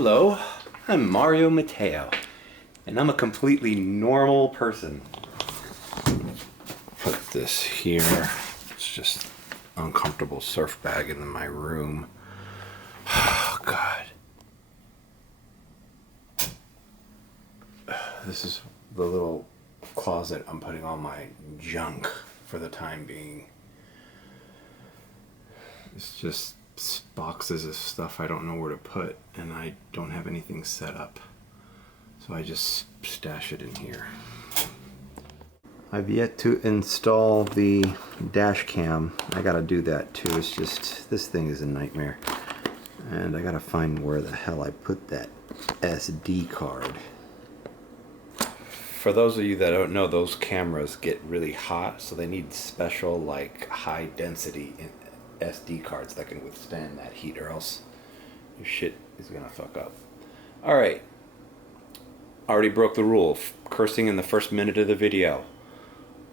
Hello, I'm Mario Mateo, and I'm a completely normal person. Put this here. It's just uncomfortable surf bag in my room. Oh, God. This is the little closet I'm putting all my junk for the time being. It's just boxes of stuff I don't know where to put, and I don't have anything set up. So I just stash it in here. I've yet to install the dash cam. I gotta do that too. It's just, this thing is a nightmare. And I gotta find where the hell I put that SD card. For those of you that don't know, those cameras get really hot, so they need special, like, high density SD cards that can withstand that heat, or else your shit is gonna fuck up. Alright. Already broke the rule. Cursing in the first minute of the video.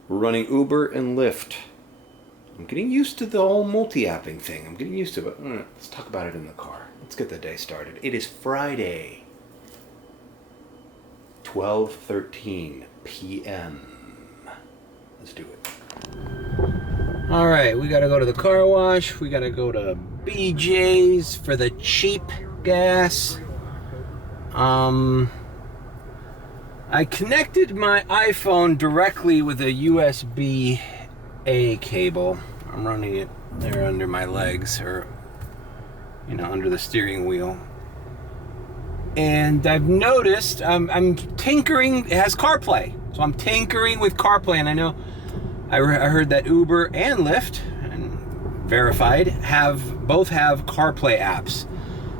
We're running Uber and Lyft. I'm getting used to the whole multi-apping thing. I'm getting used to it. Let's talk about it in the car. Let's get the day started. It is Friday. 12:13 p.m. Let's do it. Alright, we gotta go to the car wash. We gotta go to BJ's for the cheap gas. I connected my iPhone directly with a USB-A cable. I'm running it there under my legs, or, you know, under the steering wheel. And I've noticed I'm tinkering. It has CarPlay, so I'm tinkering with CarPlay. And I know I heard that Uber and Lyft, and verified, both have CarPlay apps.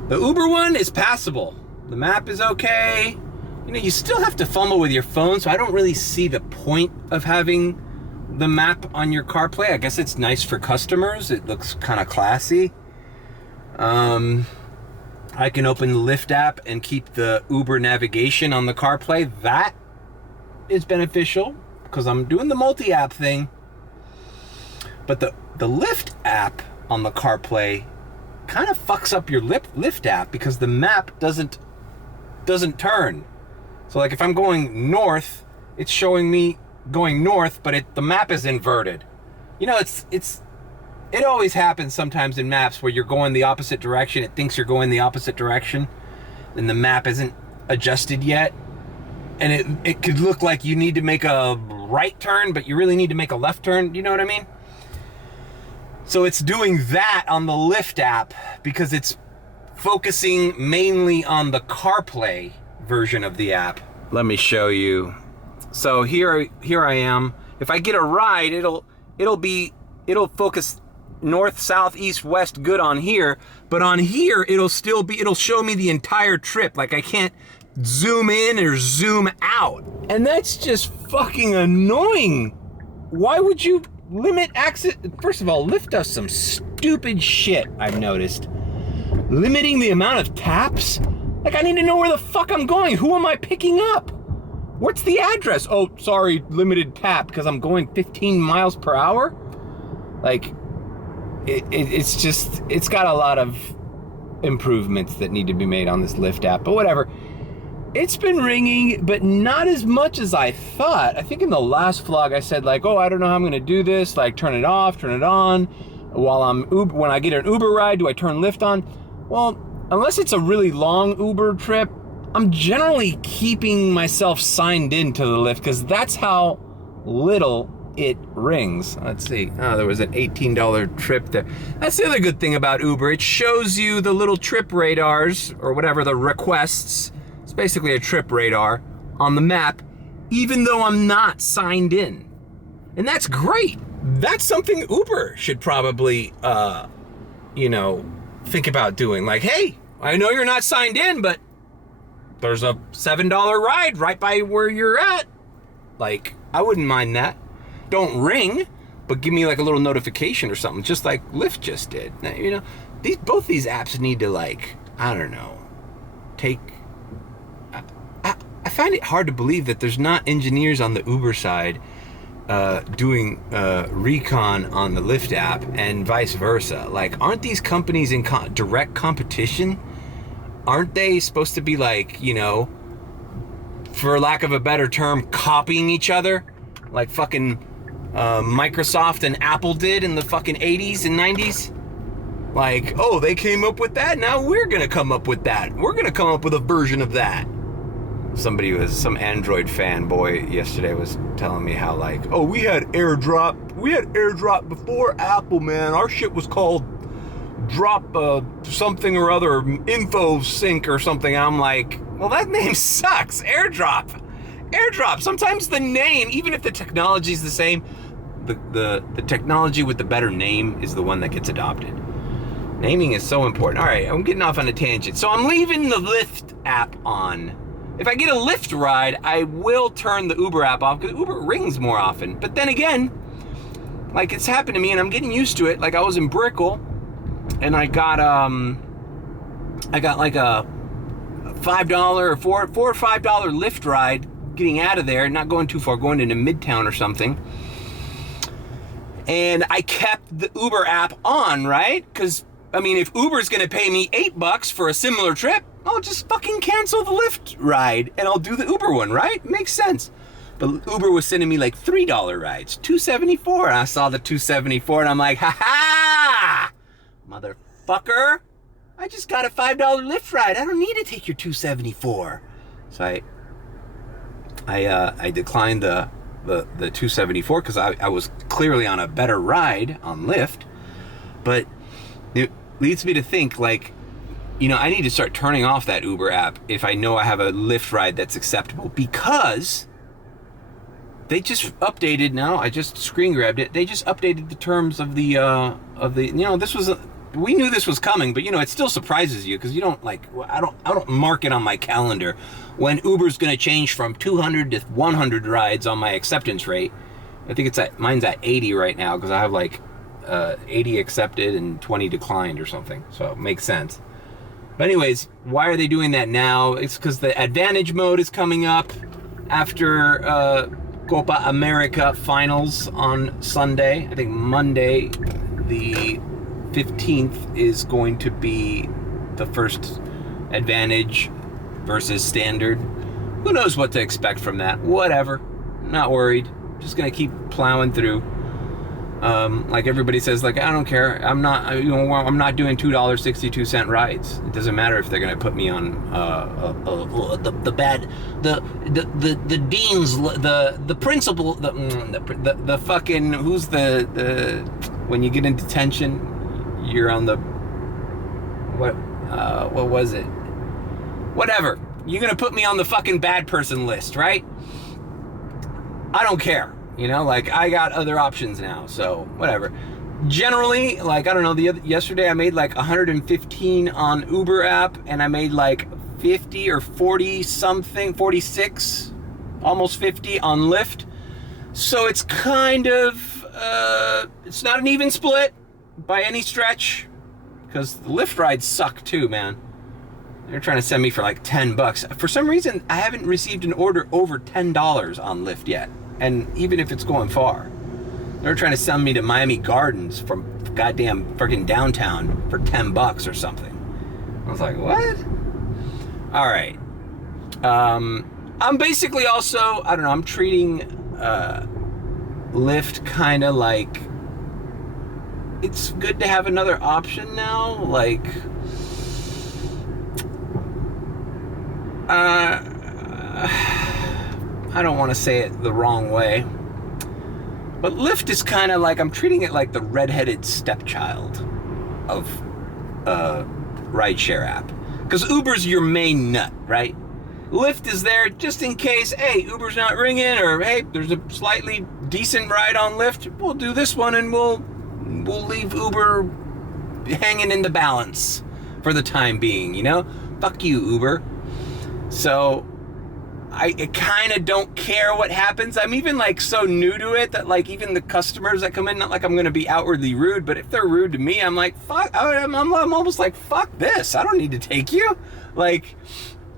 The Uber one is passable. The map is okay. You know, you still have to fumble with your phone, so I don't really see the point of having the map on your CarPlay. I guess it's nice for customers. It looks kind of classy. I can open the Lyft app and keep the Uber navigation on the CarPlay. That is beneficial because I'm doing the multi-app thing. But the Lyft app on the CarPlay kind of fucks up your Lyft app because the map doesn't turn. So like if I'm going north, it's showing me going north, but the map is inverted. You know, it always happens sometimes in maps where you're going the opposite direction. It thinks you're going the opposite direction, and the map isn't adjusted yet. And it could look like you need to make a right turn, but you really need to make a left turn. You know what I mean? So it's doing that on the Lyft app because it's focusing mainly on the CarPlay version of the app. Let me show you. So here I am. If I get a ride, it'll focus north, south, east, west good on here, but on here it'll show me the entire trip. Like I can't zoom in or zoom out. And that's just fucking annoying. Why would you limit access? First of all, Lyft does some stupid shit, I've noticed. Limiting the amount of taps? Like I need to know where the fuck I'm going. Who am I picking up? What's the address? Oh, sorry, limited tap because I'm going 15 miles per hour? Like, it's got a lot of improvements that need to be made on this Lyft app, but whatever. It's been ringing, but not as much as I thought. I think in the last vlog I said like, oh, I don't know how I'm gonna do this, like turn it off, turn it on. When I get an Uber ride, do I turn Lyft on? Well, unless it's a really long Uber trip, I'm generally keeping myself signed into the Lyft because that's how little it rings. Let's see. Oh, there was an $18 trip there. That's the other good thing about Uber. It shows you the little trip radars or whatever, the requests. It's basically a trip radar on the map, even though I'm not signed in. And that's great. That's something Uber should probably, think about doing. Like, hey, I know you're not signed in, but there's a $7 ride right by where you're at. Like, I wouldn't mind that. Don't ring, but give me like a little notification or something, just like Lyft just did. Now, you know, both these apps need to, like, I don't know, I find it hard to believe that there's not engineers on the Uber side doing recon on the Lyft app and vice versa. Like, aren't these companies in direct competition? aren't they supposed to be like, you know, for lack of a better term, copying each other? Like fucking Microsoft and Apple did in the fucking 80s and 90s? Like, oh, they came up with that, now we're gonna come up with that. We're gonna come up with a version of that. Some Android fanboy yesterday was telling me how like, oh, we had AirDrop before Apple, man. Our shit was called Drop something or other, Info Sync or something. I'm like, well, that name sucks. AirDrop. Sometimes the name, even if the technology is the same, the technology with the better name is the one that gets adopted. Naming is so important. All right, I'm getting off on a tangent. So I'm leaving the Lyft app on. If I get a Lyft ride, I will turn the Uber app off because Uber rings more often. But then again, like it's happened to me and I'm getting used to it. Like I was in Brickell and I got like a $5 or $4 or $5 Lyft ride getting out of there, not going too far, going into Midtown or something. And I kept the Uber app on, right? Because I mean, if Uber's gonna pay me $8 for a similar trip, I'll just fucking cancel the Lyft ride and I'll do the Uber one, right? Makes sense. But Uber was sending me like $3 rides, $2.74. And I saw the $2.74 and I'm like, ha ha! Motherfucker! I just got a $5 Lyft ride. I don't need to take your $2.74. So I declined the $2.74 because I was clearly on a better ride on Lyft. But it leads me to think like, you know, I need to start turning off that Uber app if I know I have a Lyft ride that's acceptable, because they just updated now. I just screen grabbed it. They just updated the terms of the you know, we knew this was coming, but you know, it still surprises you because you don't like, I don't mark it on my calendar when Uber's going to change from 200 to 100 rides on my acceptance rate. I think mine's at 80 right now because I have like 80 accepted and 20 declined or something. So it makes sense. But anyways, why are they doing that now? It's because the Advantage mode is coming up after Copa America finals on Sunday. I think Monday, the 15th, is going to be the first Advantage versus Standard. Who knows what to expect from that? Whatever. Not worried. Just gonna keep plowing through. Like everybody says, like, I don't care. I'm not doing $2.62 rides. It doesn't matter if they're gonna put me on the dean's, the principal, the fucking, who's the when you get in detention, you're on the what was it? Whatever. You're gonna put me on the fucking bad person list, right? I don't care. You know, like, I got other options now, so whatever. Generally, like, I don't know, yesterday I made like 115 on Uber app, and I made like 50 or 40 something, 46, almost 50 on Lyft. So it's kind of, it's not an even split by any stretch, because the Lyft rides suck too, man. They're trying to send me for like $10. For some reason, I haven't received an order over $10 on Lyft yet. And even if it's going far, they're trying to send me to Miami Gardens from goddamn freaking downtown for $10 or something. I was like, what? All right. I'm basically also, I don't know, I'm treating Lyft kind of like, it's good to have another option now. Like, I don't want to say it the wrong way, but Lyft is kind of like, I'm treating it like the redheaded stepchild of rideshare app. Because Uber's your main nut, right? Lyft is there just in case, hey, Uber's not ringing, or hey, there's a slightly decent ride on Lyft. We'll do this one and we'll leave Uber hanging in the balance for the time being, you know? Fuck you, Uber. So I kind of don't care what happens. I'm even like so new to it that like even the customers that come in, not like I'm going to be outwardly rude, but if they're rude to me, I'm like, fuck, I'm almost like, fuck this. I don't need to take you. Like,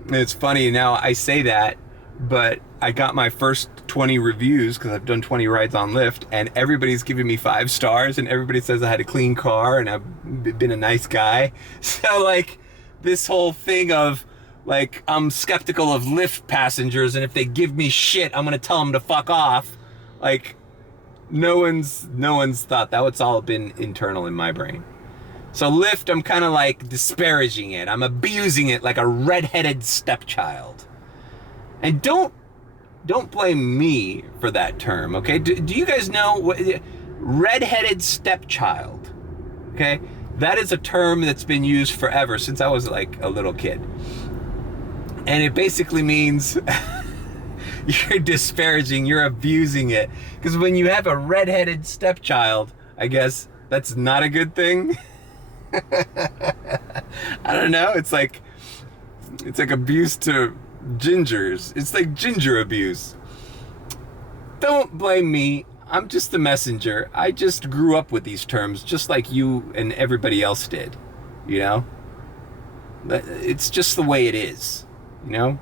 it's funny now I say that, but I got my first 20 reviews because I've done 20 rides on Lyft, and everybody's giving me 5 stars, and everybody says I had a clean car and I've been a nice guy. So like, this whole thing of like, I'm skeptical of Lyft passengers, and if they give me shit, I'm gonna tell them to fuck off. Like, no one's thought that. It's all been internal in my brain. So Lyft, I'm kind of like disparaging it. I'm abusing it like a redheaded stepchild. And don't blame me for that term, okay? Do you guys know what redheaded stepchild? Okay, that is a term that's been used forever, since I was like a little kid. And it basically means you're disparaging, you're abusing it. Because when you have a redheaded stepchild, I guess that's not a good thing. I don't know. It's like abuse to gingers. It's like ginger abuse. Don't blame me. I'm just the messenger. I just grew up with these terms just like you and everybody else did. You know? It's just the way it is. You know?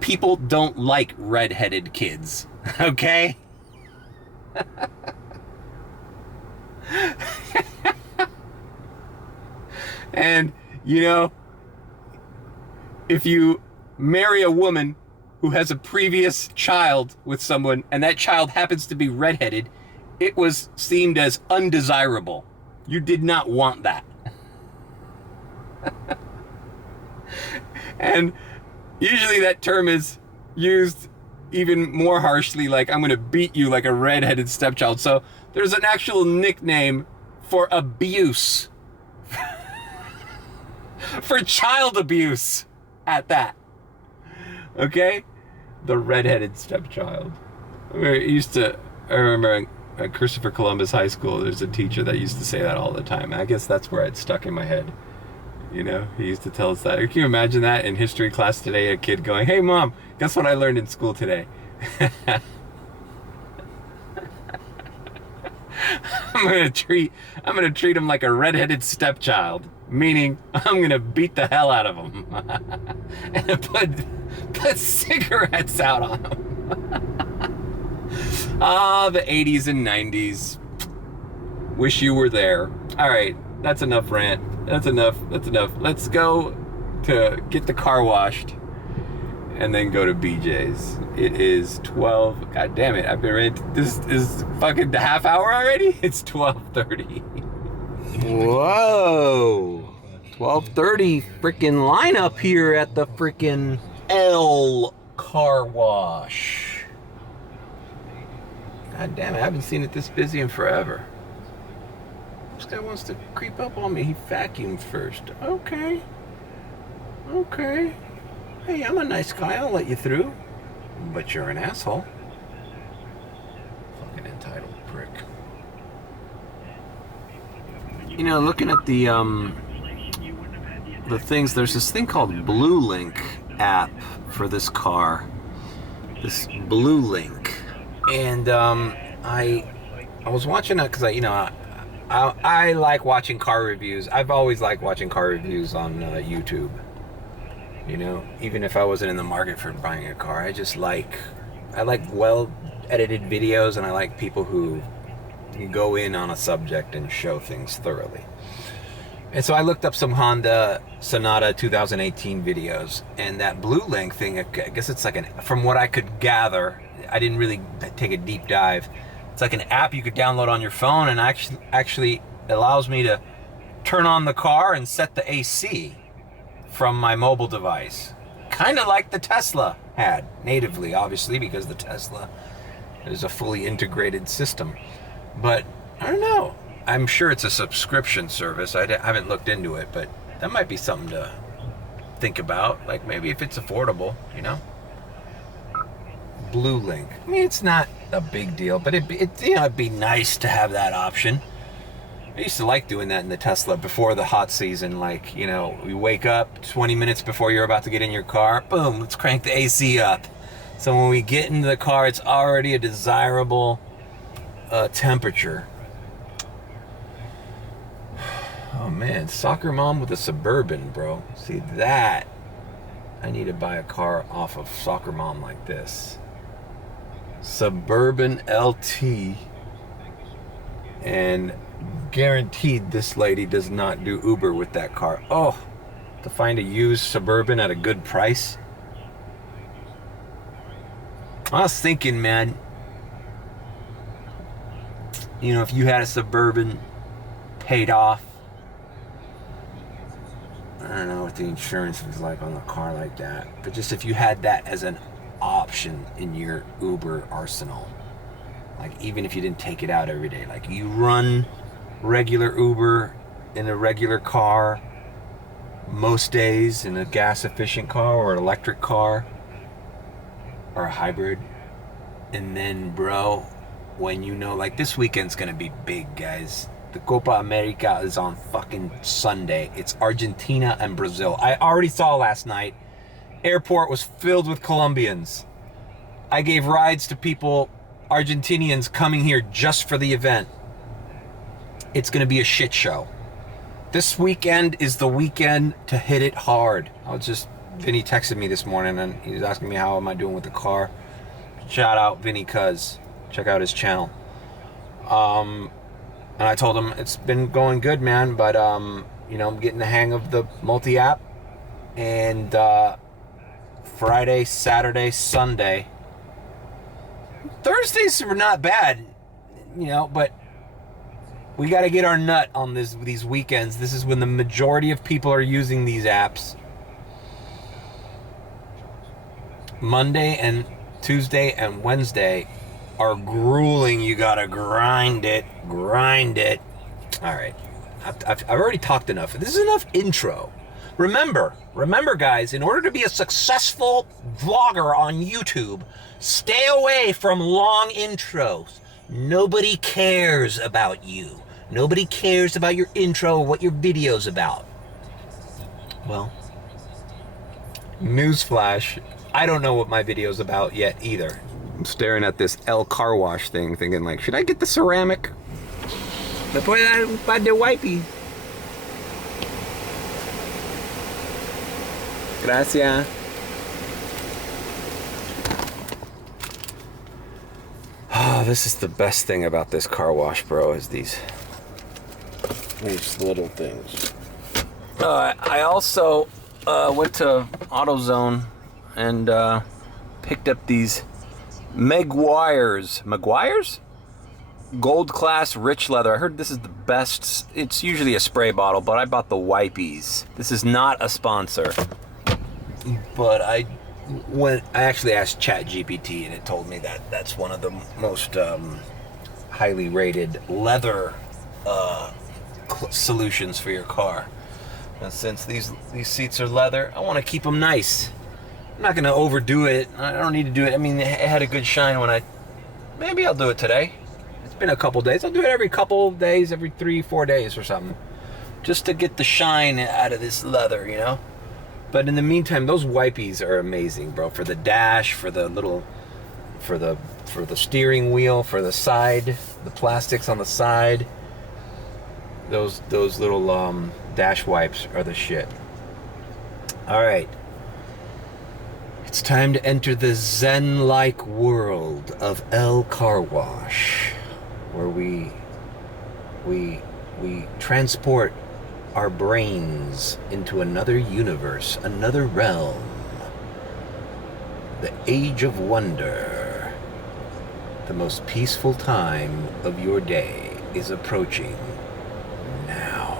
People don't like redheaded kids. Okay? And, you know, if you marry a woman who has a previous child with someone and that child happens to be redheaded, it was seen as undesirable. You did not want that. And usually that term is used even more harshly, like, I'm going to beat you like a redheaded stepchild. So there's an actual nickname for abuse. For child abuse at that. Okay? The redheaded stepchild. I remember at Christopher Columbus High School, there's a teacher that used to say that all the time. I guess that's where it stuck in my head. You know, he used to tell us that. Can you imagine that in history class today, a kid going, "Hey mom, guess what I learned in school today?" I'm gonna treat him like a redheaded stepchild, meaning I'm gonna beat the hell out of him and put cigarettes out on him. Ah, the 80s and 90s. Wish you were there. All right, that's enough rant. That's enough. Let's go to get the car washed and then go to BJ's. It is 12. God damn it. I've been ready. This is fucking the half hour already? It's 12:30. Whoa. 12:30 freaking lineup here at the freaking L car wash. God damn it. I haven't seen it this busy in forever. This guy wants to creep up on me. He vacuumed first. Okay. Hey, I'm a nice guy. I'll let you through. But you're an asshole. Fucking entitled prick. You know, looking at the things, there's this thing called Blue Link app for this car. This Blue Link. And I was watching that because I like watching car reviews. I've always liked watching car reviews on YouTube. You know, even if I wasn't in the market for buying a car, I like well edited videos, and I like people who can go in on a subject and show things thoroughly. And so I looked up some Honda Sonata 2018 videos, and that Blue Link thing, I guess it's like from what I could gather, I didn't really take a deep dive. It's like an app you could download on your phone, and actually allows me to turn on the car and set the AC from my mobile device. Kind of like the Tesla had, natively, obviously, because the Tesla is a fully integrated system. But, I don't know. I'm sure it's a subscription service. I haven't looked into it, but that might be something to think about. Like, maybe if it's affordable, you know? Blue Link. I mean, it's not a big deal, but it'd be nice to have that option. I used to like doing that in the Tesla before the hot season. Like, you know, you wake up 20 minutes before you're about to get in your car, boom, let's crank the AC up. So when we get into the car, it's already a desirable temperature. Oh man, soccer mom with a Suburban, bro. See that? I need to buy a car off of soccer mom like this. Suburban LT. And guaranteed this lady does not do Uber with that car. Oh, to find a used Suburban at a good price. I was thinking, man, you know, if you had a Suburban paid off, I don't know what the insurance was like on a car like that, but just if you had that as an option in your Uber arsenal, like even if you didn't take it out every day, like you run regular Uber in a regular car most days, in a gas efficient car or an electric car or a hybrid, and then bro, when you know, like this weekend's gonna be big, guys. The Copa America is on fucking Sunday. It's Argentina and Brazil. I already saw last night, airport was filled with Colombians. I gave rides to people, Argentinians coming here just for the event. It's gonna be a shit show. This weekend is the weekend to hit it hard. Vinny texted me this morning and he was asking me how am I doing with the car. Shout out Vinny Cuz. Check out his channel. And I told him it's been going good, man, but you know, I'm getting the hang of the multi-app, and Friday, Saturday, Sunday. Thursdays were not bad, you know, but we got to get our nut on these weekends. This is when the majority of people are using these apps. Monday and Tuesday and Wednesday are grueling. You gotta grind it. All right, I've already talked enough. This is enough intro. Remember, guys, in order to be a successful vlogger on YouTube, stay away from long intros. Nobody cares about you. Nobody cares about your intro or what your video's about. Well, newsflash, I don't know what my video's about yet either. I'm staring at this L car wash thing, thinking like, should I get the ceramic? Después dar un par de wipey. Gracias. Oh, this is the best thing about this car wash, bro, is these little things. I also went to AutoZone and picked up these McGuire's gold class rich leather. I heard this is the best. It's usually a spray bottle, but I bought the wipies. This is not a sponsor, but I actually asked ChatGPT and it told me that that's one of the most highly rated leather solutions for your car. And since these seats are leather, I want to keep them nice. I'm not gonna overdo it. I don't need to do it. I mean, it had a good shine when maybe I'll do it today. It's been a couple days. I'll do it every couple days, every 3-4 days or something, just to get the shine out of this leather, you know. But in the meantime, those wipies are amazing, bro. For the dash, for the steering wheel, for the side, the plastics on the side. Those little dash wipes are the shit. All right. It's time to enter the Zen-like world of L Car Wash, where we transport our brains into another universe, another realm. The age of wonder. The most peaceful time of your day is approaching now.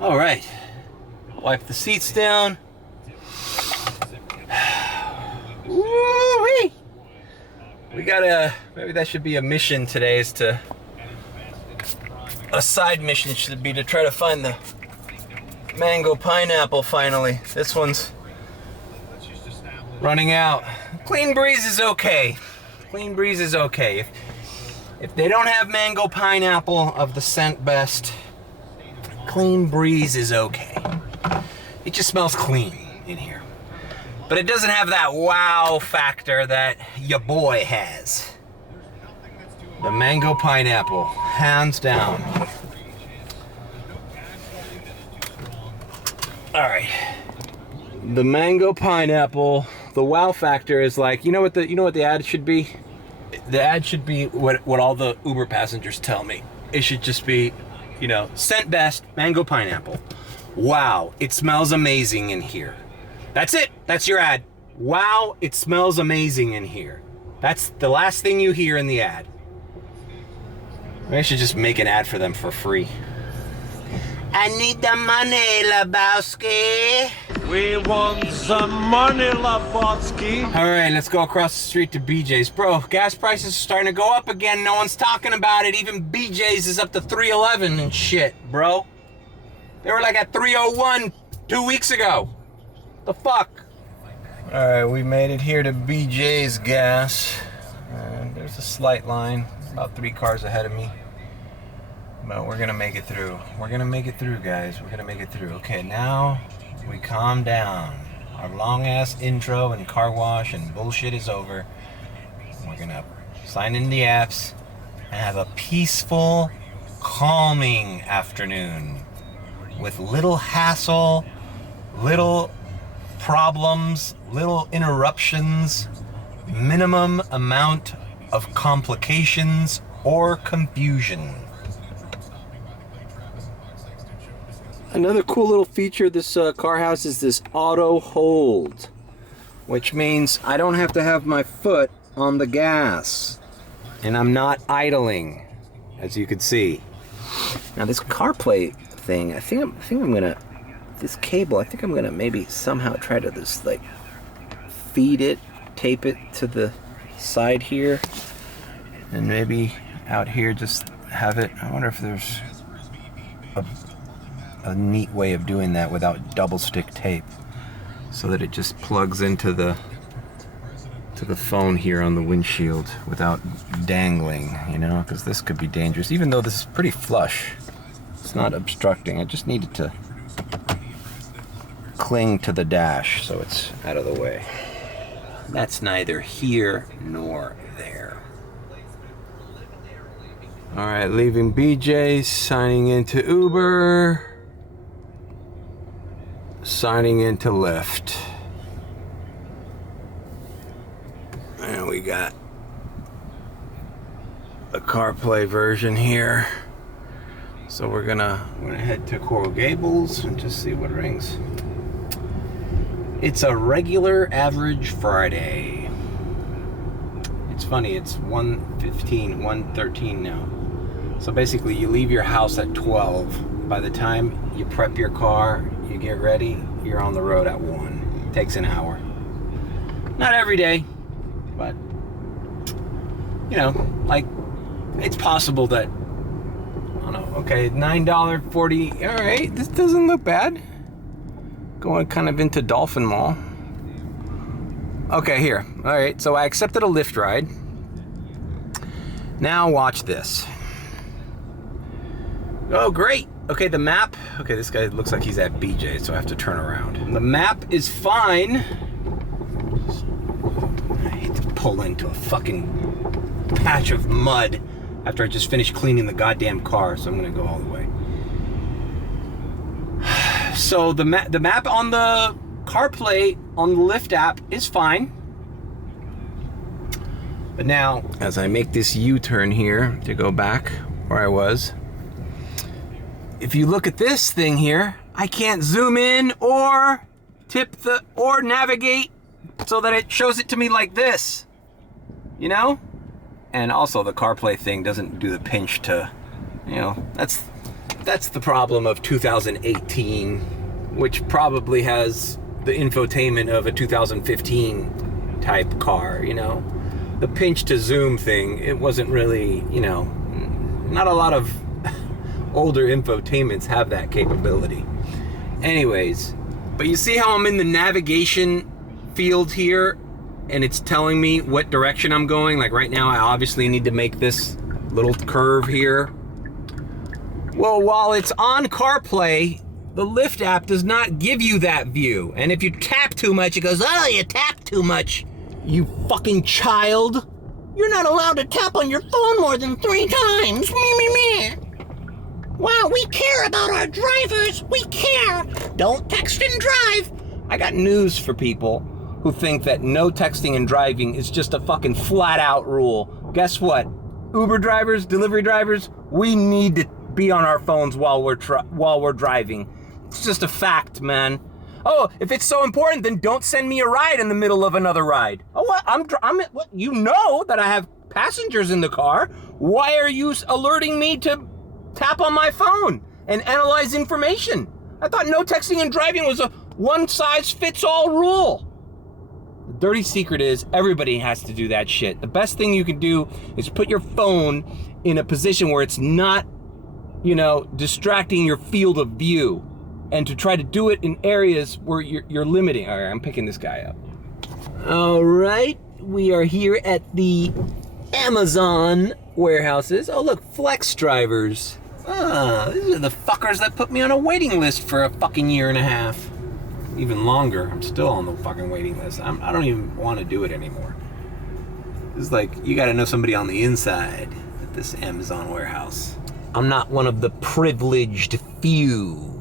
All right, wipe the seats down. Woo-wee. Maybe that should be a mission today, a side mission should be to try to find the mango pineapple finally. This one's running out. Clean Breeze is okay. Clean Breeze is okay. If they don't have mango pineapple of the scent best, Clean Breeze is okay. It just smells clean in here. But it doesn't have that wow factor that your boy has. The mango pineapple, hands down. All right. The mango pineapple, the wow factor is like, you know what the ad should be? The ad should be what all the Uber passengers tell me. It should just be, you know, scent best, mango pineapple. Wow, it smells amazing in here. That's it. That's your ad. Wow, it smells amazing in here. That's the last thing you hear in the ad. Maybe I should just make an ad for them for free. I need the money, Lebowski. We want some money, Lebowski. All right, let's go across the street to BJ's. Bro, gas prices are starting to go up again. No one's talking about it. Even BJ's is up to $3.11 and shit, bro. They were like at $3.01 2 weeks ago. The fuck? All right, we made it here to BJ's gas. There's a slight line, about 3 cars ahead of me. But we're gonna make it through. We're gonna make it through, guys. We're gonna make it through. Okay, now we calm down. Our long ass intro and car wash and bullshit is over. We're gonna sign in the apps and have a peaceful, calming afternoon with little hassle, little problems, little interruptions, minimum amount of complications or confusion. Another cool little feature of this car house is this auto hold, which means I don't have to have my foot on the gas and I'm not idling, as you can see. Now this CarPlay thing, I think I'm gonna, this cable, I think I'm gonna maybe somehow try to just like feed it, tape it to the side here, and maybe out here just have it. I wonder if there's a neat way of doing that without double stick tape, so that it just plugs into the phone here on the windshield without dangling, you know, because this could be dangerous. Even though this is pretty flush, it's not obstructing. I just needed to cling to the dash so it's out of the way. That's neither here nor there. All right, leaving BJ's, signing into Uber, signing into Lyft. And we got the CarPlay version here. So we're gonna head to Coral Gables and just see what rings. It's a regular average Friday. It's funny, it's 1:15, 1:13 now. So basically you leave your house at 12. By the time you prep your car, you get ready, you're on the road at 1. It takes an hour. Not every day, but you know, like it's possible that, I don't know, okay, $9.40, all right, this doesn't look bad. Going kind of into Dolphin Mall. Okay, here, all right, so I accepted a Lyft ride. Now watch this. Oh, great. Okay, the map. Okay, this guy looks like he's at BJ, so I have to turn around. The map is fine. I hate to pull into a fucking patch of mud after I just finished cleaning the goddamn car, so I'm gonna go all the way. So the map on the CarPlay on the Lyft app is fine. But now, as I make this U-turn here to go back where I was, if you look at this thing here, I can't zoom in or or navigate so that it shows it to me like this, you know? And also the CarPlay thing doesn't do the pinch to, you know, that's the problem of 2018, which probably has the infotainment of a 2015 type car, you know? The pinch to zoom thing, it wasn't really, you know, not a lot of older infotainments have that capability. Anyways, but you see how I'm in the navigation field here and it's telling me what direction I'm going? Like right now I obviously need to make this little curve here. Well, while it's on CarPlay, The Lyft app does not give you that view. And if you tap too much, it goes, oh, you tap too much, you fucking child. You're not allowed to tap on your phone more than 3 times. Me. Wow, we care about our drivers. We care. Don't text and drive. I got news for people who think that no texting and driving is just a fucking flat out rule. Guess what? Uber drivers, delivery drivers, we need to be on our phones while we're driving. It's just a fact, man. Oh, if it's so important, then don't send me a ride in the middle of another ride. Oh, what? What? You know that I have passengers in the car. Why are you alerting me to tap on my phone and analyze information? I thought no texting and driving was a one-size-fits-all rule. The dirty secret is everybody has to do that shit. The best thing you can do is put your phone in a position where it's not, distracting your field of view, and to try to do it in areas where you're limiting. All right, I'm picking this guy up. All right, we are here at the Amazon warehouses. Oh, look, flex drivers. These are the fuckers that put me on a waiting list for a fucking year and a half. Even longer. I'm still on the fucking waiting list. I don't even want to do it anymore. It's like, you got to know somebody on the inside at this Amazon warehouse. I'm not one of the privileged few.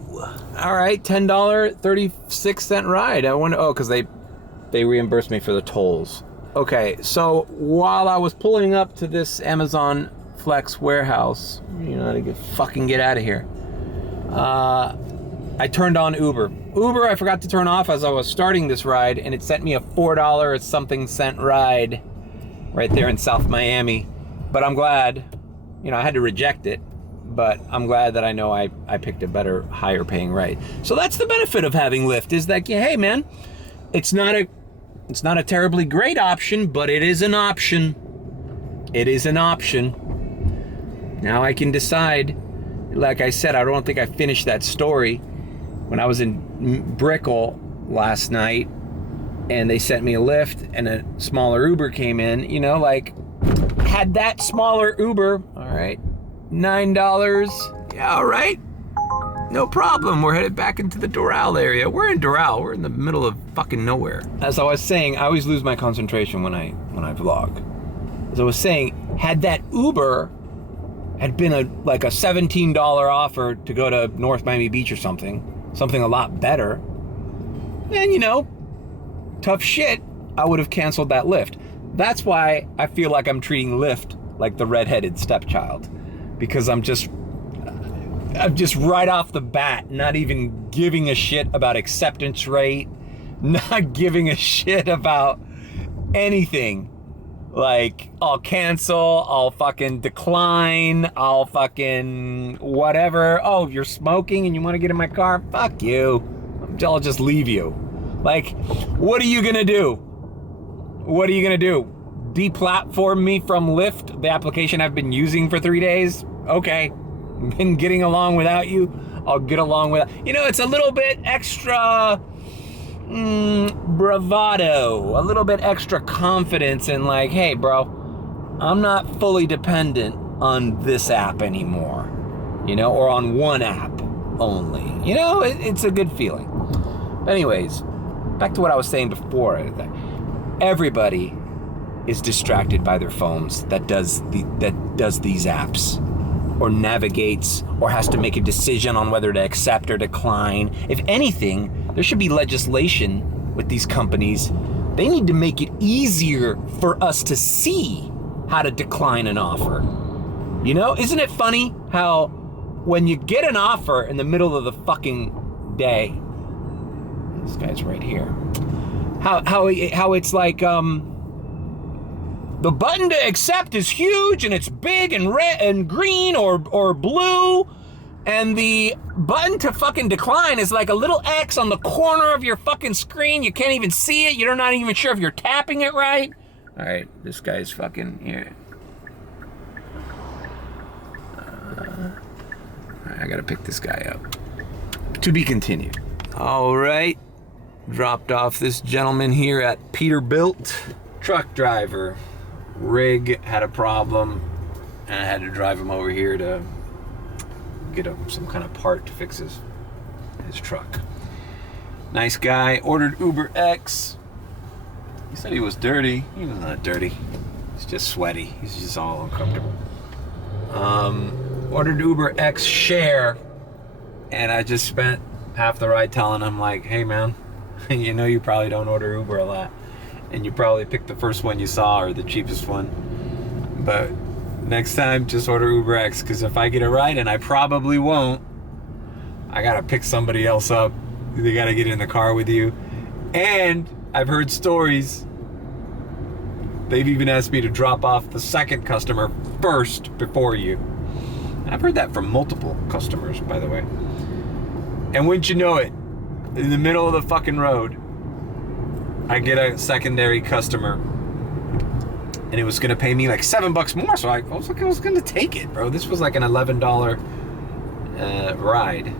All right, $10, 36-cent ride. I wonder, because they reimbursed me for the tolls. Okay, so while I was pulling up to this Amazon Flex warehouse, to fucking get out of here, I turned on Uber. Uber, I forgot to turn off as I was starting this ride, and it sent me a $4 something cent ride right there in South Miami. But I'm glad, I had to reject it, but I'm glad that I know I picked a better, higher paying ride. So that's the benefit of having Lyft, is that, hey man, it's not a terribly great option, but it is an option. It is an option. Now I can decide. Like I said, I don't think I finished that story. When I was in Brickell last night and they sent me a Lyft and a smaller Uber came in, had that smaller Uber, all right, $9. Yeah, all right, no problem. We're headed back into the Doral area. We're in Doral. We're in the middle of fucking nowhere. As I was saying, I always lose my concentration when I vlog. As I was saying, had that Uber had been a $17 offer to go to North Miami Beach or something a lot better, then, tough shit, I would have canceled that Lyft. That's why I feel like I'm treating Lyft like the redheaded stepchild, because I'm just right off the bat not even giving a shit about acceptance rate, not giving a shit about anything. Like, I'll cancel, I'll fucking decline, I'll fucking whatever. Oh, you're smoking and you want to get in my car? Fuck you. I'll just leave you. Like, what are you gonna do? What are you gonna do? Deplatform me from Lyft, the application I've been using for 3 days? Okay. Been getting along without you? I'll get along without. It's a little bit extra bravado, a little bit extra confidence in like, hey bro, I'm not fully dependent on this app anymore, or on one app only. It's a good feeling. Anyways, back to what I was saying before. Everybody is distracted by their phones that does these apps, or navigates, or has to make a decision on whether to accept or decline. If anything, there should be legislation with these companies. They need to make it easier for us to see how to decline an offer. Isn't it funny how when you get an offer in the middle of the fucking day, this guy's right here, how it's like, the button to accept is huge and it's big and red and green or blue, and the button to fucking decline is like a little X on the corner of your fucking screen. You can't even see it. You're not even sure if you're tapping it right. All right, this guy's fucking here. I gotta pick this guy up. To be continued. All right, dropped off this gentleman here at Peterbilt. Truck driver. Rig had a problem, and I had to drive him over here to get some kind of part to fix his his truck. Nice guy. Ordered UberX. He said he was dirty. He was not dirty. He's just sweaty. He's just all uncomfortable. Ordered UberX share, and I just spent half the ride telling him, like, hey man, you know you probably don't order Uber a lot, and you probably picked the first one you saw or the cheapest one, but next time just order UberX, because if I get a ride, and I probably won't, I gotta pick somebody else up. They gotta get in the car with you. And I've heard stories, they've even asked me to drop off the second customer first before you. I've heard that from multiple customers, by the way. And wouldn't you know it, in the middle of the fucking road, I get a secondary customer, and it was gonna pay me like $7 more, so I was like, I was gonna take it, bro. This was like an $11 ride.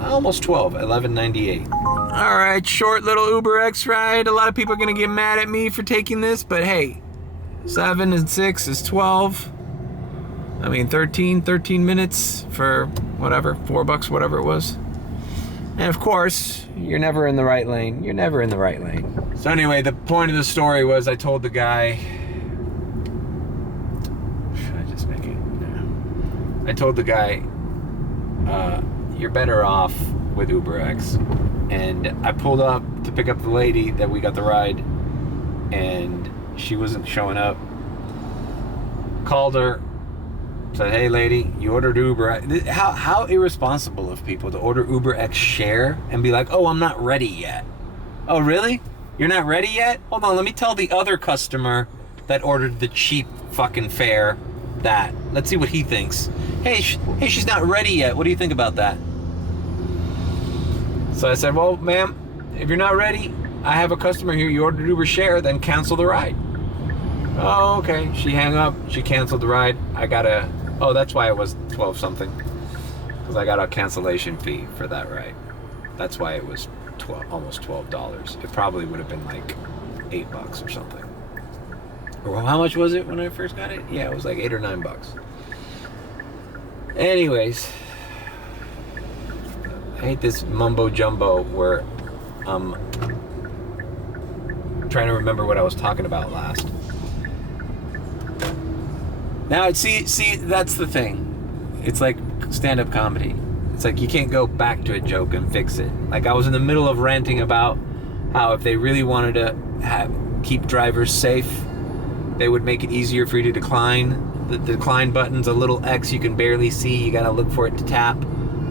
Almost 12, $11.98. All right, short little UberX ride. A lot of people are gonna get mad at me for taking this, but hey, 7 and 6 is 12. I mean, 13 minutes for whatever, $4, whatever it was. And of course, you're never in the right lane. You're never in the right lane. So anyway, the point of the story was I told the guy, should I just make it? No. I told the guy, you're better off with UberX. And I pulled up to pick up the lady that we got the ride, and she wasn't showing up. Called her, said, hey lady, you ordered Uber. How irresponsible of people to order UberX share and be like, oh, I'm not ready yet. Oh, really? You're not ready yet? Hold on, let me tell the other customer that ordered the cheap fucking fare that. Let's see what he thinks. Hey, she's not ready yet. What do you think about that? So I said, well, ma'am, if you're not ready, I have a customer here. You ordered Uber share, then cancel the ride. Oh, okay. She hung up. She canceled the ride. Oh, that's why it was 12 something. Because I got a cancellation fee for that ride. That's why it was almost $12. It probably would have been like $8 or something. Or how much was it when I first got it? Yeah, it was like $8 or $9. Anyways, I hate this mumbo jumbo where I'm trying to remember what I was talking about last. Now, see, that's the thing. It's like stand-up comedy. It's like you can't go back to a joke and fix it. Like I was in the middle of ranting about how if they really wanted to keep drivers safe, they would make it easier for you to decline. The decline button's a little X you can barely see. You gotta look for it to tap.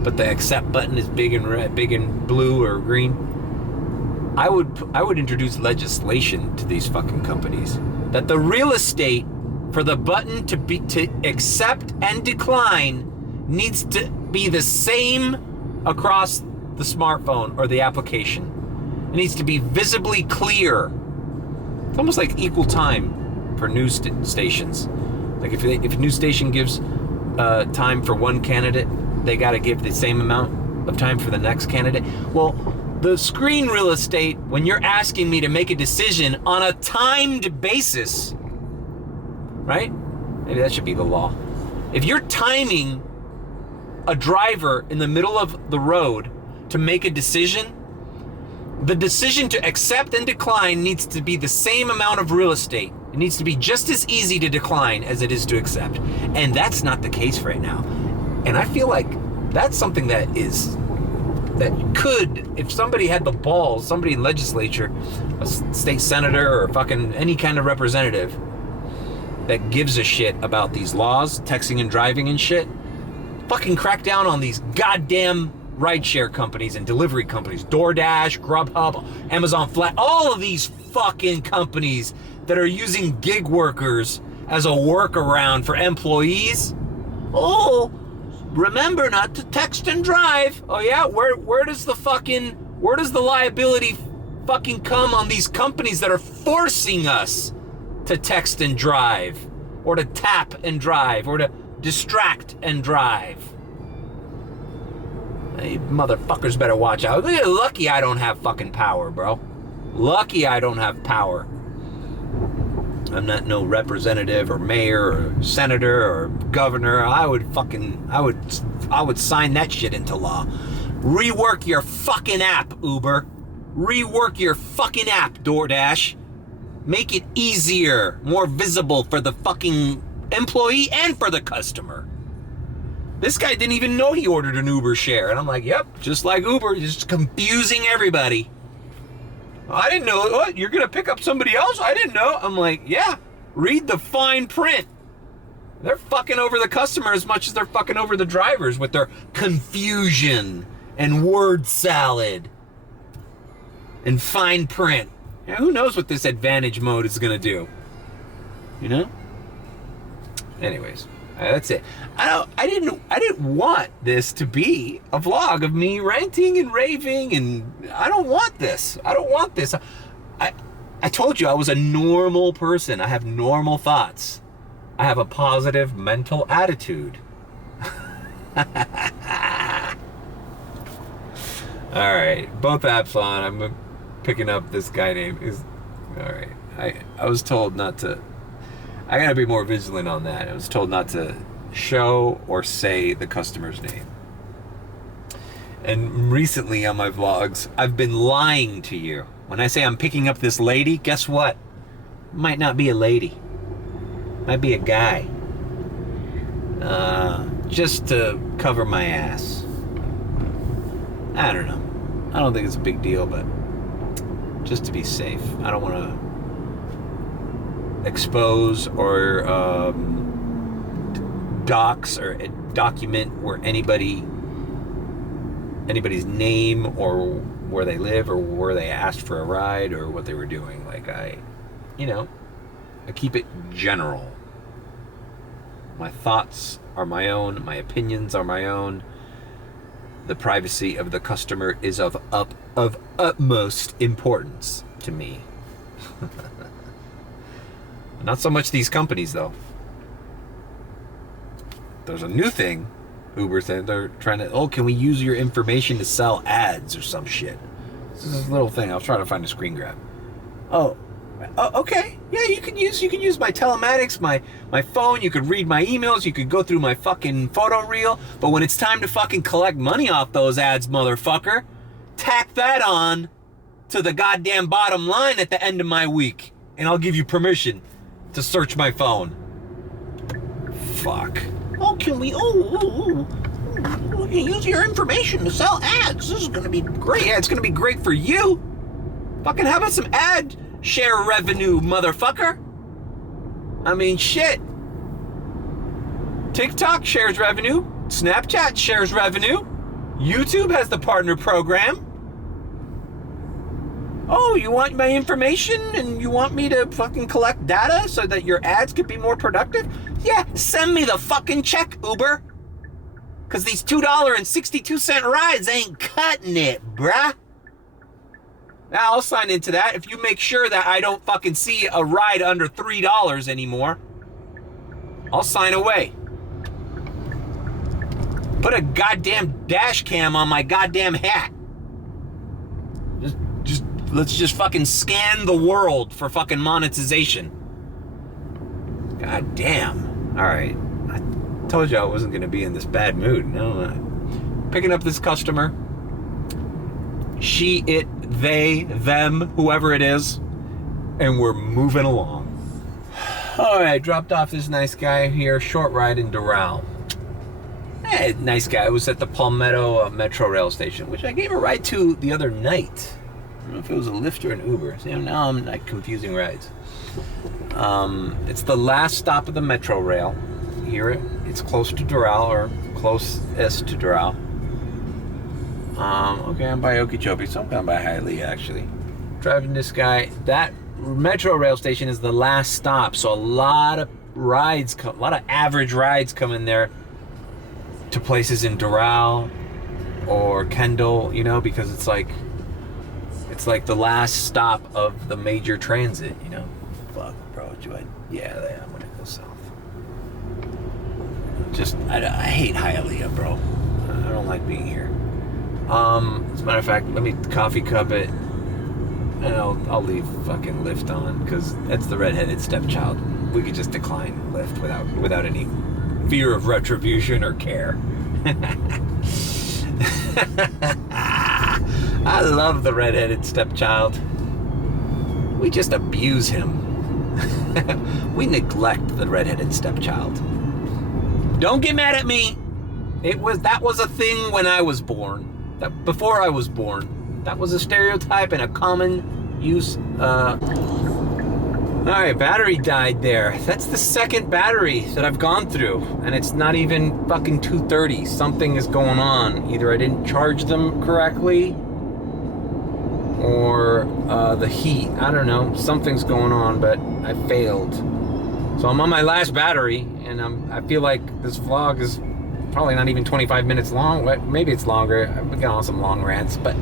But the accept button is big and red, big and blue or green. I would introduce legislation to these fucking companies that the real estate for the button to accept and decline needs to be the same across the smartphone or the application. It needs to be visibly clear. It's almost like equal time for news stations. Like if a news station gives time for one candidate, they got to give the same amount of time for the next candidate. Well, the screen real estate, when you're asking me to make a decision on a timed basis, right? Maybe that should be the law. If you're timing a driver in the middle of the road to make a decision, the decision to accept and decline needs to be the same amount of real estate. It needs to be just as easy to decline as it is to accept. And that's not the case right now. And I feel like that's something that could, if somebody had the balls, somebody in legislature, a state senator or fucking any kind of representative that gives a shit about these laws, texting and driving and shit, fucking crack down on these goddamn rideshare companies and delivery companies, DoorDash, Grubhub, Amazon Flat, all of these fucking companies that are using gig workers as a workaround for employees. Oh, remember not to text and drive. Oh yeah, where does the liability fucking come on these companies that are forcing us to text and drive, or to tap and drive, or to distract and drive? Hey, motherfuckers better watch out. Lucky I don't have fucking power, bro. Lucky I don't have power. I'm not no representative or mayor or senator or governor. I would sign that shit into law. Rework your fucking app, Uber. Rework your fucking app, DoorDash. Make it easier, more visible for the fucking employee and for the customer. This guy didn't even know he ordered an Uber share. And I'm like, yep, just like Uber, just confusing everybody. I didn't know. What? You're going to pick up somebody else? I didn't know. I'm like, yeah, read the fine print. They're fucking over the customer as much as they're fucking over the drivers with their confusion and word salad and fine print. Yeah, who knows what this advantage mode is going to do? You know? Anyways, that's it. I didn't want this to be a vlog of me ranting and raving, and I don't want this. I don't want this. I told you I was a normal person. I have normal thoughts. I have a positive mental attitude. All right, both apps on. I'm picking up this guy named is. All right, I was told not to. I gotta be more vigilant on that. I was told not to show or say the customer's name. And recently on my vlogs, I've been lying to you. When I say I'm picking up this lady, guess what? Might not be a lady. Might be a guy. Just to cover my ass. I don't know. I don't think it's a big deal, but just to be safe. I don't want to expose or dox or document where anybody's name or where they live or where they asked for a ride or what they were doing. Like I keep it general. My thoughts are my own. My opinions are my own. The privacy of the customer is of utmost importance to me. Not so much these companies, though. There's a new thing. Uber said they're trying to, can we use your information to sell ads or some shit? This is a little thing. I was trying to find a screen grab. Oh, okay. Yeah, you can use my telematics, my phone. You could read my emails. You could go through my fucking photo reel. But when it's time to fucking collect money off those ads, motherfucker, tack that on to the goddamn bottom line at the end of my week, and I'll give you permission to search my phone. Fuck. Can we use your information to sell ads? This is gonna be great. Yeah, it's gonna be great for you. Fucking have us some ad share revenue, motherfucker. I mean, shit. TikTok shares revenue. Snapchat shares revenue. YouTube has the partner program. Oh, you want my information and you want me to fucking collect data so that your ads could be more productive? Yeah, send me the fucking check, Uber. Because these $2.62 rides ain't cutting it, bruh. Now, I'll sign into that if you make sure that I don't fucking see a ride under $3 anymore. I'll sign away. Put a goddamn dash cam on my goddamn hat. Let's just fucking scan the world for fucking monetization. God damn. All right. I told you I wasn't going to be in this bad mood. No, picking up this customer. She, it, they, them, whoever it is. And we're moving along. All right. Dropped off this nice guy here. Short ride in Doral. Hey, nice guy. I was at the Palmetto Metro Rail Station, which I gave a ride to the other night. I don't know if it was a Lyft or an Uber. See, now I'm like confusing rides. It's the last stop of the Metro Rail. Here, it's close to Doral, or closest to Doral. Okay, I'm by Okeechobee, so I'm going by Hialeah, actually. Driving this guy. That Metro Rail Station is the last stop, so a lot of average rides come in there to places in Doral or Kendall, because it's like the last stop of the major transit, Fuck, bro, yeah, I'm gonna go south. I hate Hialeah, bro. I don't like being here. As a matter of fact, let me coffee cup it, and I'll leave fucking Lyft on, because that's the Redheaded Stepchild. We could just decline Lyft without any fear of retribution or care. I love the redheaded stepchild. We just abuse him. We neglect the redheaded stepchild. Don't get mad at me. That was a thing when I was born. Before I was born. That was a stereotype and a common use. Alright, battery died there. That's the second battery that I've gone through, and it's not even fucking 2:30. Something is going on. Either I didn't charge them correctly, or the heat. I don't know. Something's going on, but I failed. So I'm on my last battery, and I feel like this vlog is probably not even 25 minutes long. Maybe it's longer. I've been on some long rants, but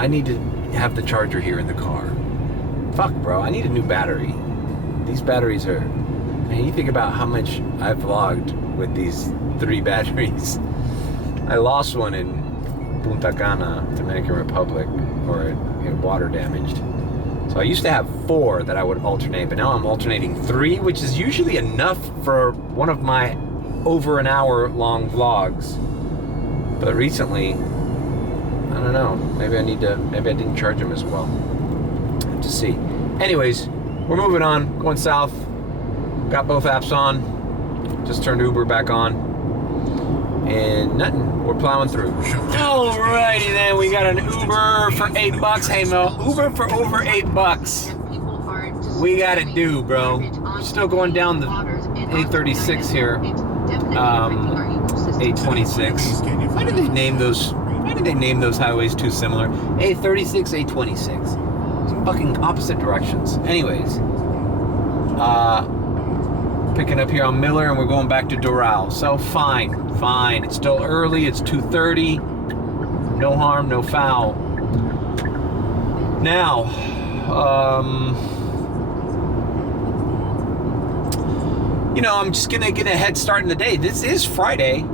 I need to have the charger here in the car. Fuck, bro. I need a new battery. These batteries are... Man, you think about how much I've vlogged with these 3 batteries. I lost one in Punta Cana, Dominican Republic, where it water damaged. So I used to have 4 that I would alternate, but now I'm alternating 3, which is usually enough for one of my over an hour long vlogs. But recently, I don't know, maybe I didn't charge them as well. Have to see. Anyways, we're moving on, going south. Got both apps on. Just turned Uber back on. And nothing, we're plowing through. Alrighty then, we got an Uber for $8. Hey Mo, Uber for over $8. We gotta do, bro. We're still going down the A36 here. 826. Why did they name those highways too similar? A36, A26. Some fucking opposite directions. Anyways, picking up here on Miller, and we're going back to Doral. So fine. It's still early. It's 2:30. No harm, no foul. Now, I'm just gonna get a head start in the day. This is Friday,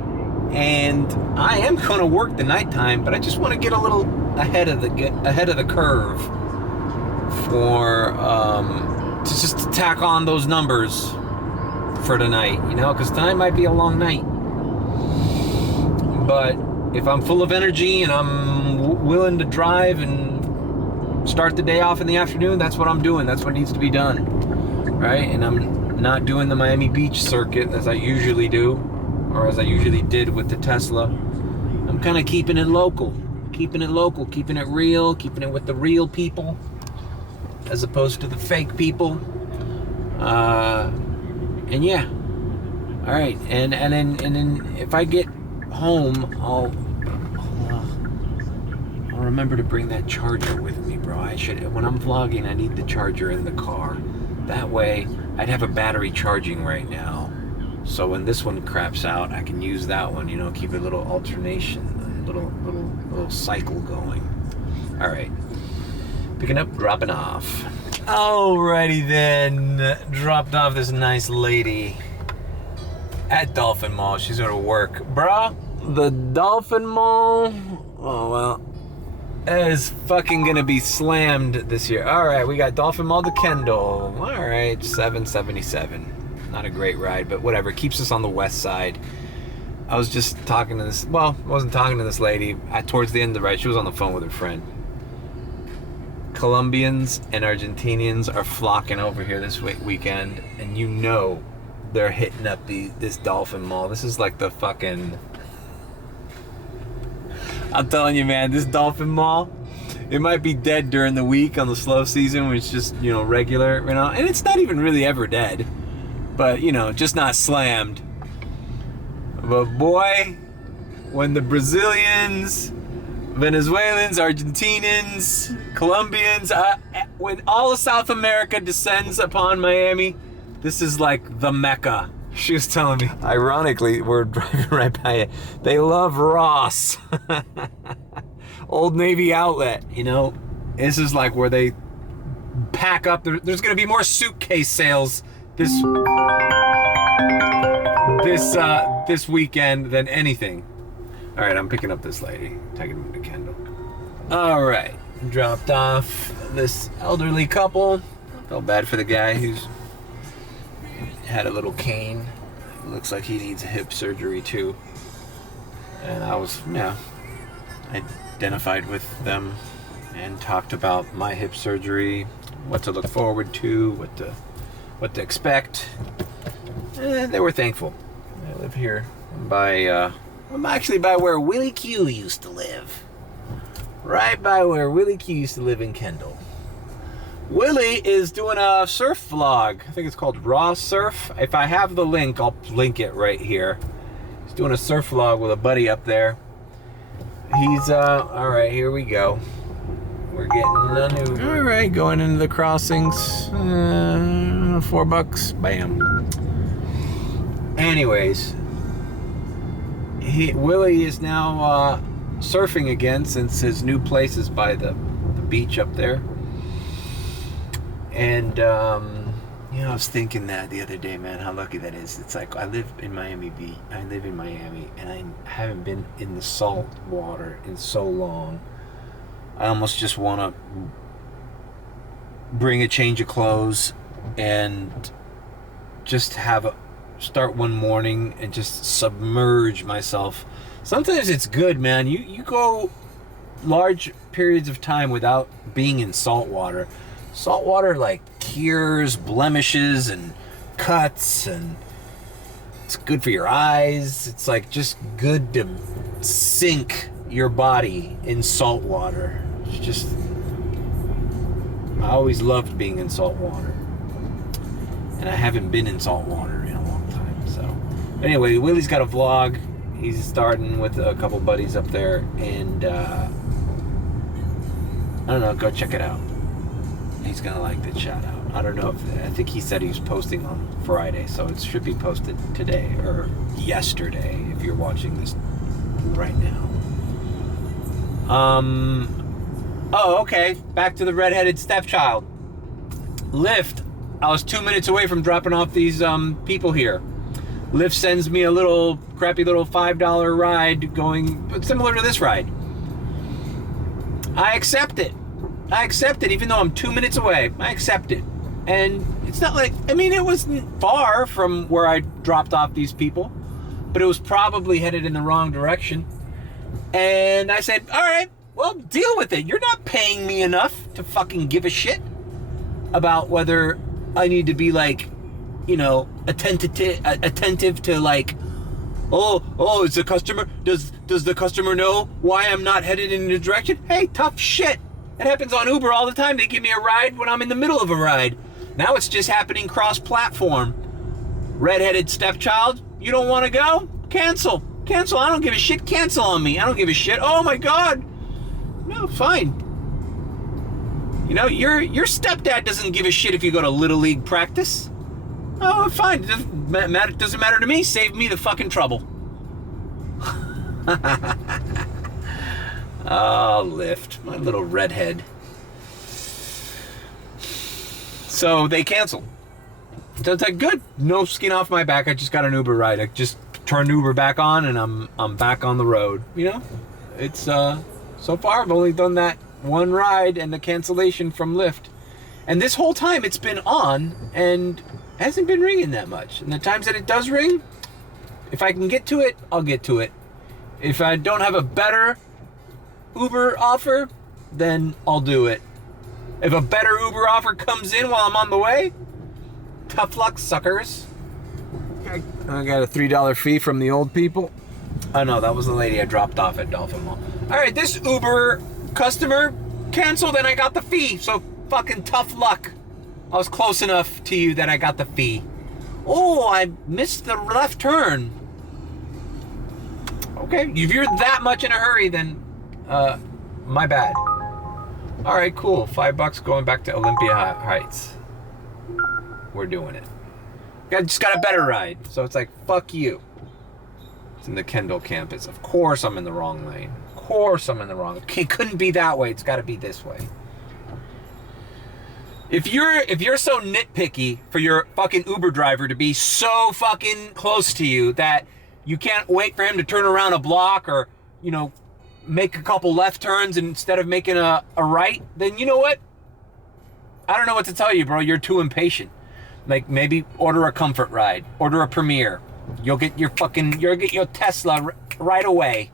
and I am gonna work the nighttime, but I just want to get a little ahead of the curve for to just tack on those numbers for tonight, because tonight might be a long night. But if I'm full of energy and I'm willing to drive and start the day off in the afternoon, that's what I'm doing. That's what needs to be done, right? And I'm not doing the Miami Beach circuit as I usually do, or as I usually did with the Tesla. I'm kind of keeping it local, keeping it real, keeping it with the real people, as opposed to the fake people. And yeah, all right. And then if I get home, I'll remember to bring that charger with me, bro. When I'm vlogging, I need the charger in the car. That way, I'd have a battery charging right now. So when this one craps out, I can use that one. Keep a little alternation, a little cycle going. All right, picking up, dropping off. Alrighty then, dropped off this nice lady at Dolphin Mall. She's going to work. Bruh, the Dolphin Mall, oh well, is fucking going to be slammed this year. Alright, we got Dolphin Mall to Kendall. Alright, $7.77. Not a great ride, but whatever. Keeps us on the west side. I was just talking to this, well, I wasn't talking to this lady. Towards the end of the ride, she was on the phone with her friend. Colombians and Argentinians are flocking over here this weekend, and they're hitting up this Dolphin Mall. This is like the fucking... I'm telling you, man, this Dolphin Mall, it might be dead during the week on the slow season when it's just, regular, and it's not even really ever dead, but, just not slammed. But boy, when the Brazilians, Venezuelans, Argentinians, Colombians, when all of South America descends upon Miami, this is like the Mecca. She was telling me. Ironically, we're driving right by it. They love Ross. Old Navy outlet, This is like where they pack up. There's going to be more suitcase sales this weekend than anything. All right, I'm picking up this lady, taking her to Kendall. All right, dropped off this elderly couple. Felt bad for the guy who's had a little cane. looks like he needs a hip surgery too. And I was, identified with them and talked about my hip surgery, what to look forward to, what to expect. And they were thankful. I live here I'm actually by where Willie Q used to live. Right by where Willie Q used to live in Kendall. Willie is doing a surf vlog. I think it's called Raw Surf. If I have the link, I'll link it right here. He's doing a surf vlog with a buddy up there. He's, all right, here we go. We're getting an Uber. All right, going into the crossings. $4, bam. Anyways, Willie is now surfing again since his new place is by the beach up there. And, I was thinking that the other day, man, how lucky that is. It's like, I live in Miami, and I haven't been in the salt water in so long. I almost just want to bring a change of clothes and just start one morning and just submerge myself. Sometimes it's good, man. You go large periods of time without being in salt water. Salt water like cures blemishes and cuts, and it's good for your eyes. It's like just good to sink your body in salt water. It's just, I always loved being in salt water, and I haven't been in salt water in a long time. So anyway, Willie's got a vlog. He's starting with a couple buddies up there, and I don't know, go check it out. He's gonna like the shout out. I don't know I think he said he was posting on Friday, so it should be posted today or yesterday if you're watching this right now. Oh, okay. Back to the Redheaded Stepchild. Lyft. I was 2 minutes away from dropping off these people here. Lyft sends me a little crappy little $5 ride going similar to this ride. I accept it, even though I'm 2 minutes away. I accept it. And it's not like, it wasn't far from where I dropped off these people, but it was probably headed in the wrong direction. And I said, all right, well, deal with it. You're not paying me enough to fucking give a shit about whether I need to be like, attentive to like, is the customer, does the customer know why I'm not headed in a direction? Hey, tough shit. It happens on Uber all the time. They give me a ride when I'm in the middle of a ride. Now it's just happening cross-platform. Redheaded Stepchild, you don't want to go? Cancel. I don't give a shit. Cancel on me. I don't give a shit. Oh my God. No, fine. Your stepdad doesn't give a shit if you go to Little League practice. Oh, fine. It doesn't matter to me. Save me the fucking trouble. Oh, Lyft, my little redhead. So they canceled. So it's like, good, no skin off my back. I just got an Uber ride. I just turned Uber back on, and I'm back on the road. It's so far I've only done that one ride and the cancellation from Lyft, and this whole time it's been on and hasn't been ringing that much. And the times that it does ring, if I can get to it, I'll get to it. If I don't have a better Uber offer, then I'll do it. If a better Uber offer comes in while I'm on the way, tough luck, suckers. I got a $3 fee from the old people. Oh no, that was the lady I dropped off at Dolphin Mall. All right, this Uber customer canceled and I got the fee, so fucking tough luck. I was close enough to you that I got the fee. Oh, I missed the left turn. Okay, if you're that much in a hurry, then my bad. All right, cool. $5 going back to Olympia Heights. We're doing it. I just got a better ride, so it's like, fuck you. It's in the Kendall campus. Of course I'm in the wrong lane. Of course I'm in the wrong. It couldn't be that way. It's got to be this way. If you're so nitpicky for your fucking Uber driver to be so fucking close to you that you can't wait for him to turn around a block or, make a couple left turns instead of making a right, then you know what? I don't know what to tell you, bro. You're too impatient. Like, maybe order a comfort ride, order a Premier, You'll get your Tesla right away,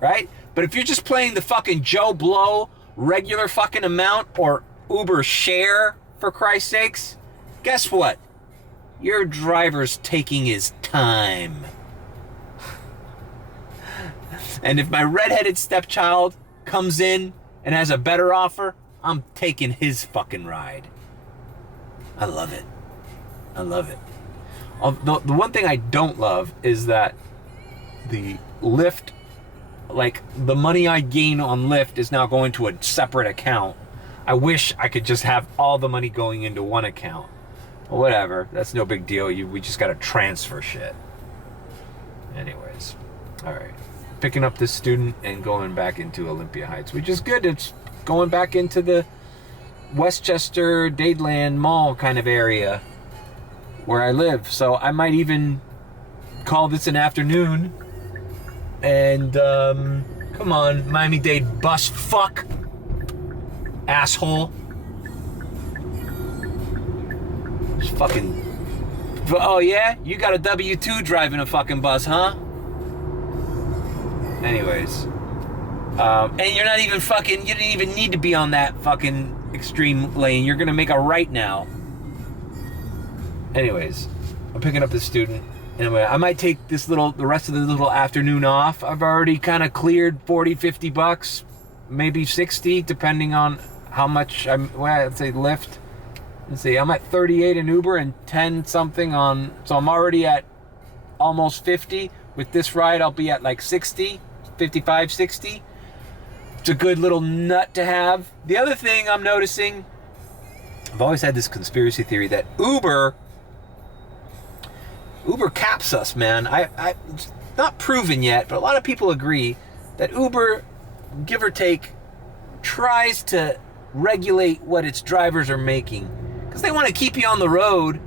right? But if you're just playing the fucking Joe Blow regular fucking amount or Uber share, for Christ's sakes, guess what? Your driver's taking his time. And if my redheaded stepchild comes in and has a better offer, I'm taking his fucking ride. I love it. I love it. The one thing I don't love is that the Lyft, like the money I gain on Lyft is now going to a separate account. I wish I could just have all the money going into one account. But whatever, that's no big deal. We just gotta transfer shit. Anyways, all right. Picking up this student and going back into Olympia Heights, which is good. It's going back into the Westchester, Dadeland Mall kind of area where I live. So I might even call this an afternoon. And come on, Miami-Dade bus fuck. Asshole. Just fucking... Oh yeah? You got a W-2 driving a fucking bus, huh? Anyways. And you're not even fucking... You didn't even need to be on that fucking extreme lane. You're gonna make a right now. Anyways. I'm picking up this student. Anyway, I might take the rest of the little afternoon off. I've already kind of cleared 40, 50 bucks. Maybe 60, depending on how much let's say Lyft. Let's see, I'm at 38 in Uber and 10 something on, so I'm already at almost 50. With this ride, I'll be at like 60, 55, 60. It's a good little nut to have. The other thing I'm noticing, I've always had this conspiracy theory that Uber caps us, man. It's not proven yet, but a lot of people agree that Uber, give or take, tries to regulate what its drivers are making because they want to keep you on the road.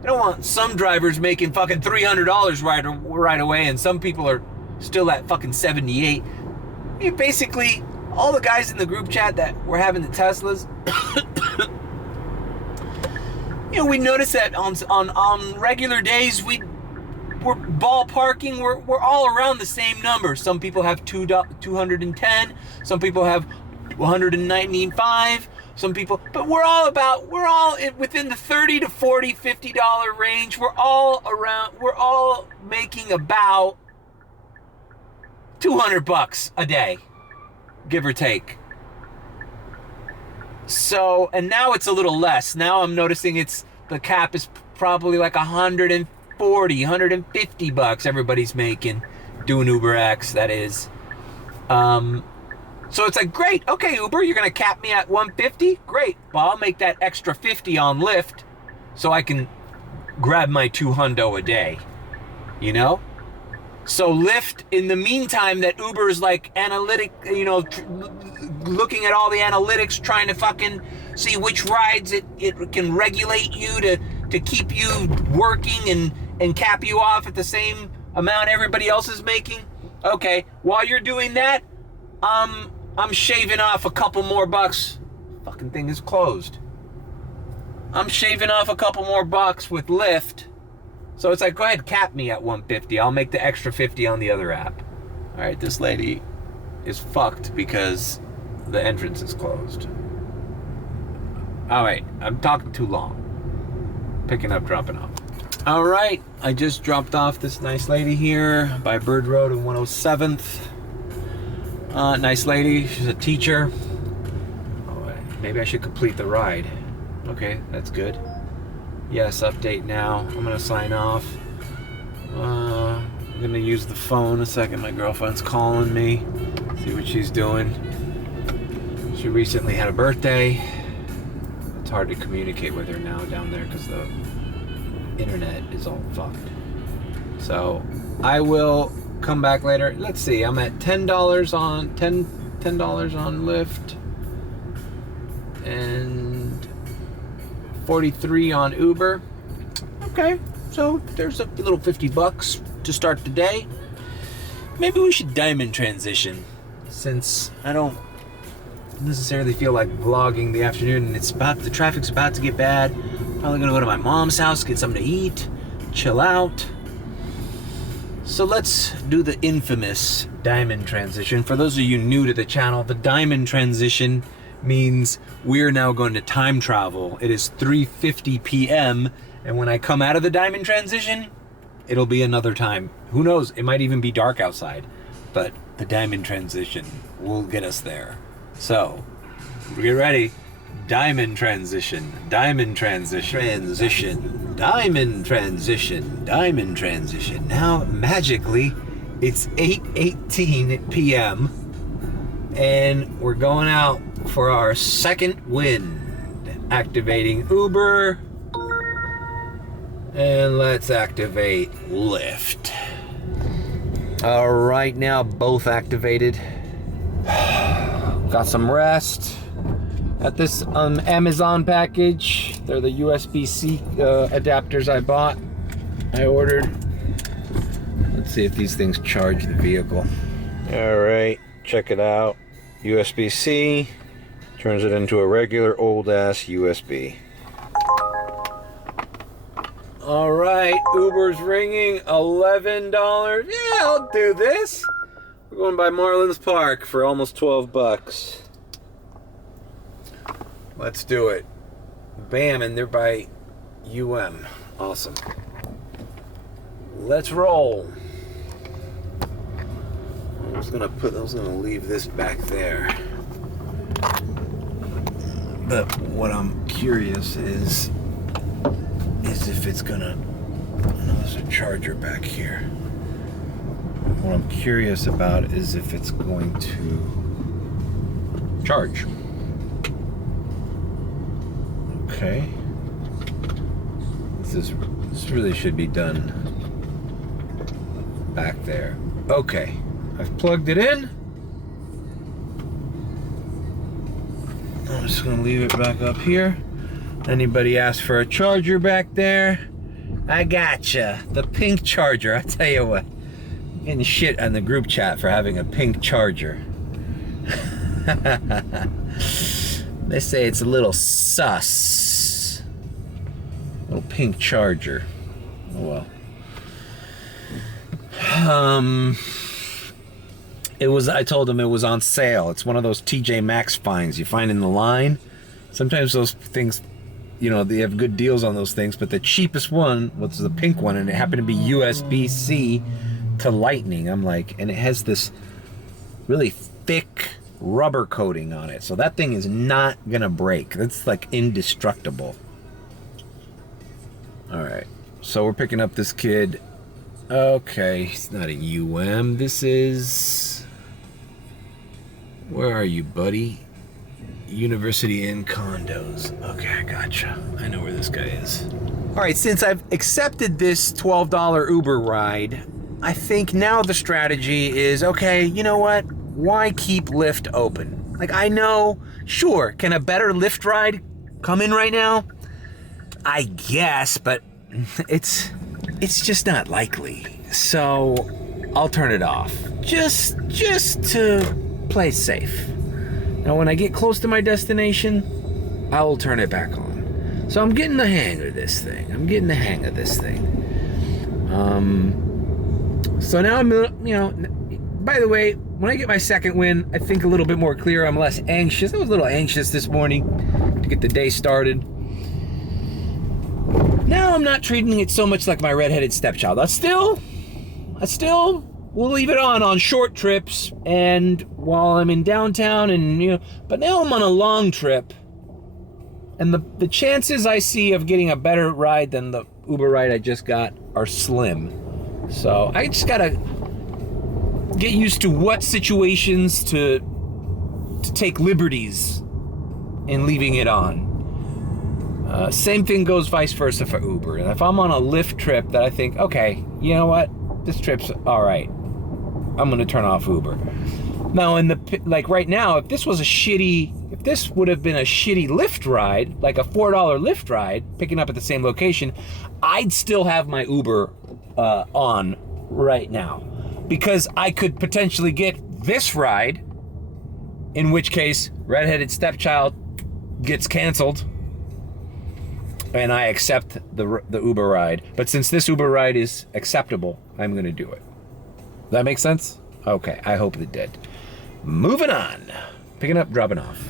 They don't want some drivers making fucking $300 right away and some people are still at fucking 78. I mean, basically, all the guys in the group chat that were having the Teslas, we noticed that on regular days we're ballparking. We're all around the same number. Some people have 210. Some people have 195. Some people, but we're all within the $30 to $40, $50 range. We're all making about $200 a day, give or take. So, and now it's a little less. Now I'm noticing the cap is probably like $140, $150 everybody's making doing UberX, that is. So it's like, great, okay, Uber, you're gonna cap me at $150? Great, well, I'll make that extra $50 on Lyft so I can grab my $200 a day, So Lyft, in the meantime that Uber's like looking at all the analytics, trying to fucking see which rides it can regulate you to keep you working and cap you off at the same amount everybody else is making. Okay, while you're doing that, I'm shaving off a couple more bucks. Fucking thing is closed. I'm shaving off a couple more bucks with Lyft. So it's like, go ahead, cap me at $150. I'll make the extra $50 on the other app. All right, this lady is fucked because the entrance is closed. All right, I'm talking too long. Picking up, dropping off. All right, I just dropped off this nice lady here by Bird Road and 107th. Nice lady, she's a teacher. Oh, maybe I should complete the ride. Okay, that's good. Yes, update now. I'm gonna sign off. I'm gonna use the phone a second. My girlfriend's calling me. See what she's doing. She recently had a birthday. It's hard to communicate with her now down there because the internet is all fucked. So I will come back later. Let's see. I'm at $10 on $10 on Lyft and 43 on Uber. Okay, so there's a little $50 to start the day. Maybe we should diamond transition, since I don't necessarily feel like vlogging the afternoon and the traffic's about to get bad. Probably gonna go to my mom's house, get something to eat, chill out. So let's do the infamous diamond transition. For those of you new to the channel, the diamond transition means we're now going to time travel. It is 3:50 p.m. and when I come out of the diamond transition, it'll be another time. Who knows? It might even be dark outside, but the diamond transition will get us there. So, get ready. Diamond transition, diamond transition, transition, diamond transition, diamond transition. Now, magically, it's 8:18 p.m. and we're going out for our second wind. Activating Uber. And let's activate Lyft. All right, now both activated. Got some rest. At this Amazon package, they're the USB-C adapters I ordered. Let's see if these things charge the vehicle. All right, check it out. USB-C turns it into a regular old-ass USB. All right, Uber's ringing, $11. Yeah, I'll do this. We're going by Marlins Park for almost 12 bucks. Let's do it. Bam, and they're by UM. Awesome. Let's roll. I was gonna leave this back there. But what I'm curious is if it's gonna, there's a charger back here. What I'm curious about is if it's going to charge. Okay. This really should be done back there. Okay. I've plugged it in. I'm just gonna leave it back up here. Anybody ask for a charger back there? I gotcha. The pink charger. I tell you what. I'm getting shit on the group chat for having a pink charger. They say it's a little sus. Little pink charger. Oh well. I told them it was on sale. It's one of those TJ Maxx finds you find in the line. Sometimes those things, they have good deals on those things, but the cheapest one was the pink one, and it happened to be USB-C to Lightning. I'm like, and it has this really thick rubber coating on it, so that thing is not gonna break. That's like indestructible. All right, so we're picking up this kid. Okay, he's not a UM. This is, where are you, buddy? University Inn condos. Okay, I gotcha. I know where this guy is. All right, since I've accepted this $12 Uber ride, I think now the strategy is, okay, you know what? Why keep Lyft open? Like, I know, sure, can a better Lyft ride come in right now? I guess, but it's just not likely. So I'll turn it off. Just to play safe. Now, when I get close to my destination, I will turn it back on. So I'm getting the hang of this thing. So now I'm, by the way, when I get my second win, I think a little bit more clear. I'm less anxious. I was a little anxious this morning to get the day started. Now I'm not treating it so much like my redheaded stepchild. I still will leave it on short trips and while I'm in downtown and but now I'm on a long trip and the chances I see of getting a better ride than the Uber ride I just got are slim. So I just gotta get used to what situations to take liberties in leaving it on. Same thing goes vice versa for Uber. And if I'm on a Lyft trip that I think, okay, you know what, this trip's all right, I'm gonna turn off Uber. Now, right now, if this would have been a shitty Lyft ride, like a $4 Lyft ride, picking up at the same location, I'd still have my Uber on right now because I could potentially get this ride, in which case Redheaded Stepchild gets canceled and I accept the Uber ride. But since this Uber ride is acceptable, I'm gonna do it. That makes sense? Okay, I hope it did. Moving on. Picking up, dropping off.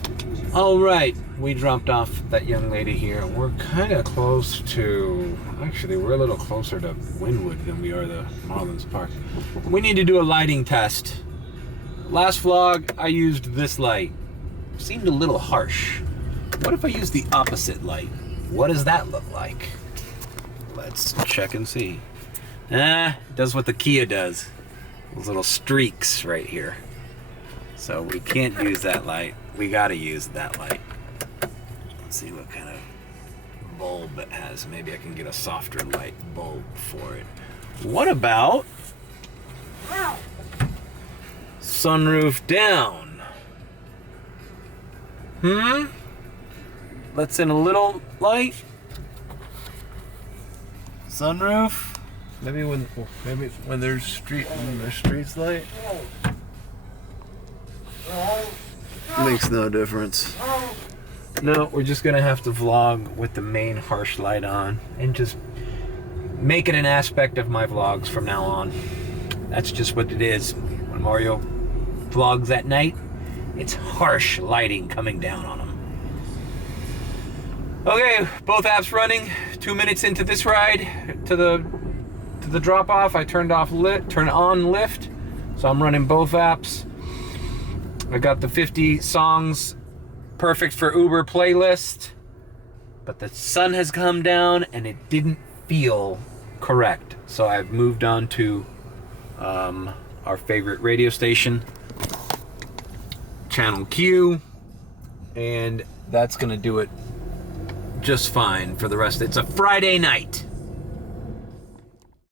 All right, we dropped off that young lady here. We're kind of close to, actually, we're a little closer to Wynwood than we are the Marlins Park. We need to do a lighting test. Last vlog, I used this light. Seemed a little harsh. What if I use the opposite light? What does that look like? Let's check and see. It does what the Kia does. Those little streaks right here. So we can't use that light. We gotta use that light. Let's see what kind of bulb it has. Maybe I can get a softer light bulb for it. What about sunroof down? Let's in a little light. Sunroof. Maybe when there's streets light. Makes no difference. No, we're just gonna have to vlog with the main harsh light on and just make it an aspect of my vlogs from now on. That's just what it is. When Mario vlogs at night, it's harsh lighting coming down on him. Okay, both apps running. 2 minutes into this ride to the drop off, I turned on Lyft, so I'm running both apps. I got the 50 songs perfect for Uber playlist, but the sun has come down and it didn't feel correct. So I've moved on to our favorite radio station, Channel Q, and that's gonna do it just fine for the rest. It's a Friday night.